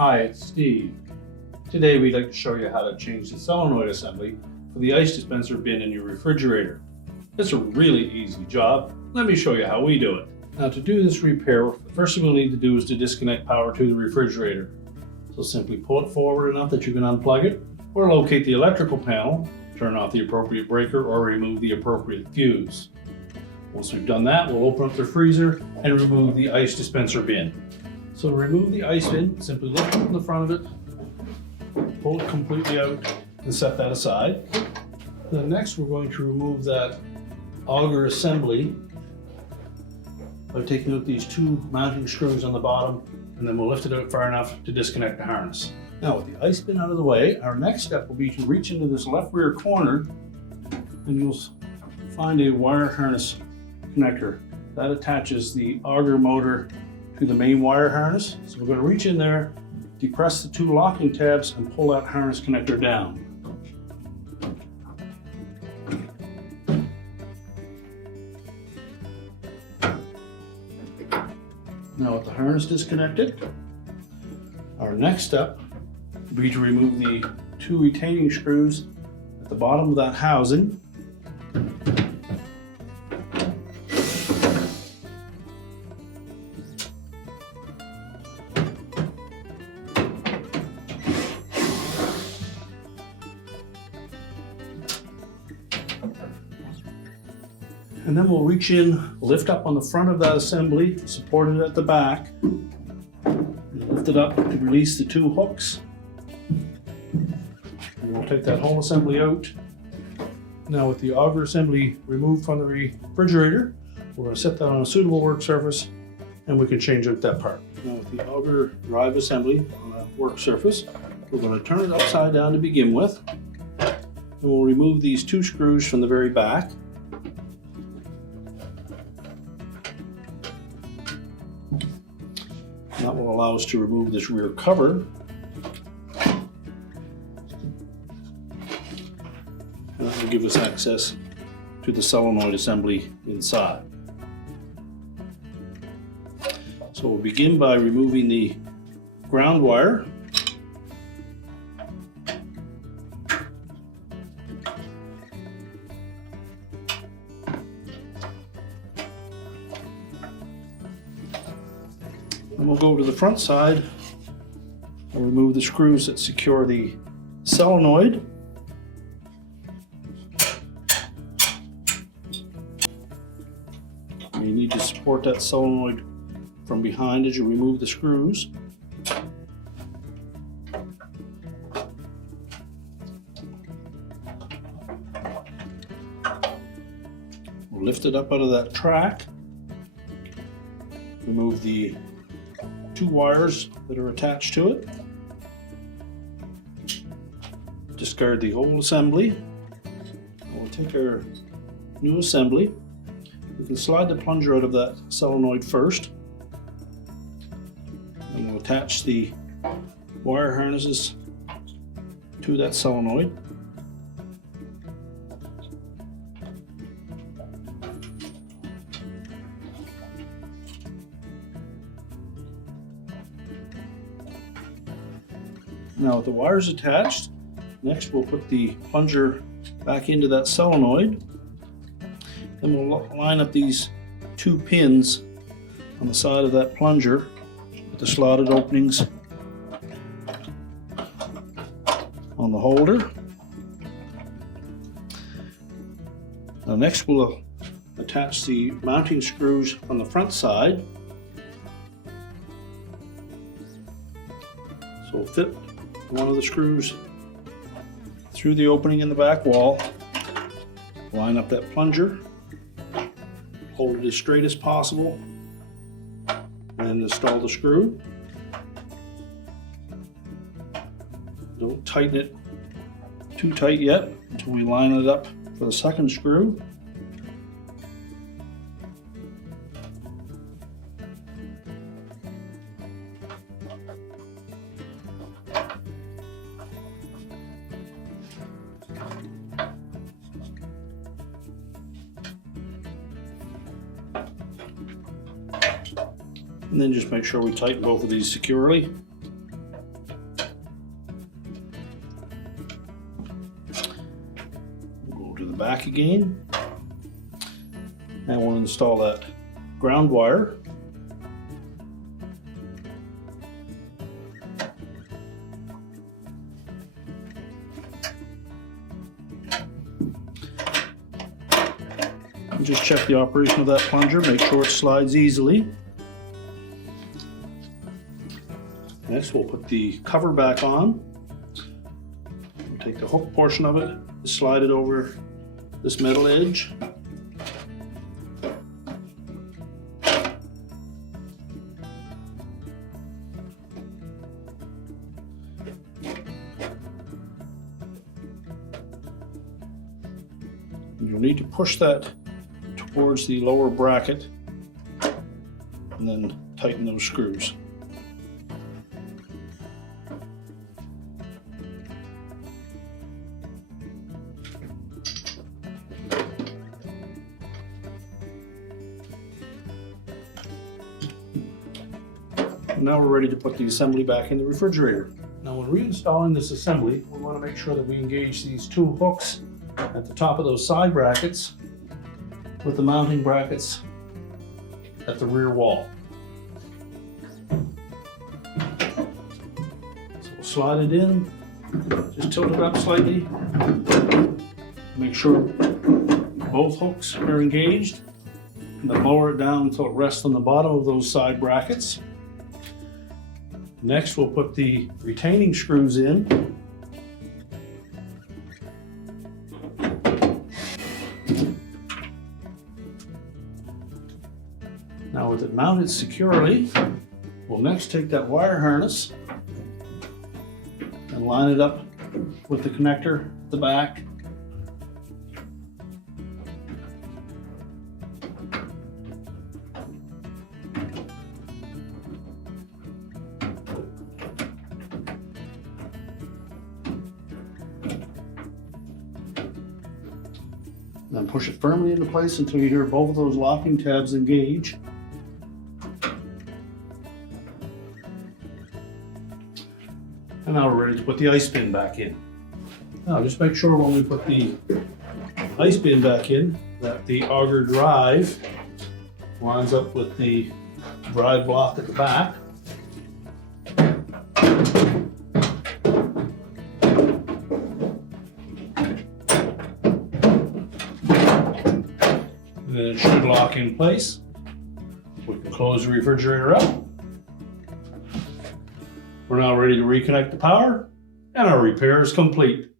Hi, it's Steve. Today we'd like to show you how to change the solenoid assembly for the ice dispenser bin in your refrigerator. It's a really easy job. Let me show you how we do it. Now to do this repair, the first thing we'll need to do is to disconnect power to the refrigerator. So simply pull it forward enough that you can unplug it, or locate the electrical panel, turn off the appropriate breaker, or remove the appropriate fuse. Once we've done that, we'll open up the freezer and remove the ice dispenser bin. So to remove the ice bin, simply lift up the front of it, pull it completely out, and set that aside. Then next we're going to remove that auger assembly by taking out these two mounting screws on the bottom, and then we'll lift it out far enough to disconnect the harness. Now with the ice bin out of the way, our next step will be to reach into this left rear corner, and you'll find a wire harness connector. That attaches the auger motor to the main wire harness. So we're going to reach in there, depress the two locking tabs, and pull that harness connector down. Now with the harness disconnected, our next step will be to remove the two retaining screws at the bottom of that housing. And then we'll reach in, lift up on the front of that assembly, support it at the back, and lift it up to release the two hooks. And we'll take that whole assembly out. Now with the auger assembly removed from the refrigerator, we're going to set that on a suitable work surface, and we can change out that part. Now with the auger drive assembly on a work surface, we're going to turn it upside down to begin with, and we'll remove these two screws from the very back. That will allow us to remove this rear cover. And that will give us access to the solenoid assembly inside. So we'll begin by removing the ground wire. And we'll go to the front side and remove the screws that secure the solenoid. You need to support that solenoid from behind as you remove the screws. We'll lift it up out of that track. Remove the two wires that are attached to it. Discard the old assembly. We'll take our new assembly. We can slide the plunger out of that solenoid first, and we'll attach the wire harnesses to that solenoid. Now with the wires attached, next we'll put the plunger back into that solenoid. Then we'll line up these two pins on the side of that plunger with the slotted openings on the holder. Now next we'll attach the mounting screws on the front side. So we'll fit one of the screws through the opening in the back wall, line up that plunger, hold it as straight as possible, and install the screw. Don't tighten it too tight yet until we line it up for the second screw. And then just make sure we tighten both of these securely. back again. And we'll install that ground wire. And just check the operation of that plunger, make sure it slides easily. Next, we'll put the cover back on. We'll take the hook portion of it, slide it over this metal edge. You'll need to push that towards the lower bracket and then tighten those screws. And now we're ready to put the assembly back in the refrigerator. Now when reinstalling this assembly, we want to make sure that we engage these two hooks at the top of those side brackets with the mounting brackets at the rear wall. So we'll slide it in, just tilt it up slightly, make sure both hooks are engaged, and then lower it down until it rests on the bottom of those side brackets. Next, we'll put the retaining screws in. Now with it mounted securely, we'll next take that wire harness and line it up with the connector at the back. Then push it firmly into place until you hear both of those locking tabs engage. And now we're ready to put the ice bin back in. Now just make sure when we put the ice bin back in that the auger drive lines up with the drive block at the back. And then it should lock in place. We can close the refrigerator up. We're now ready to reconnect the power, and our repair is complete.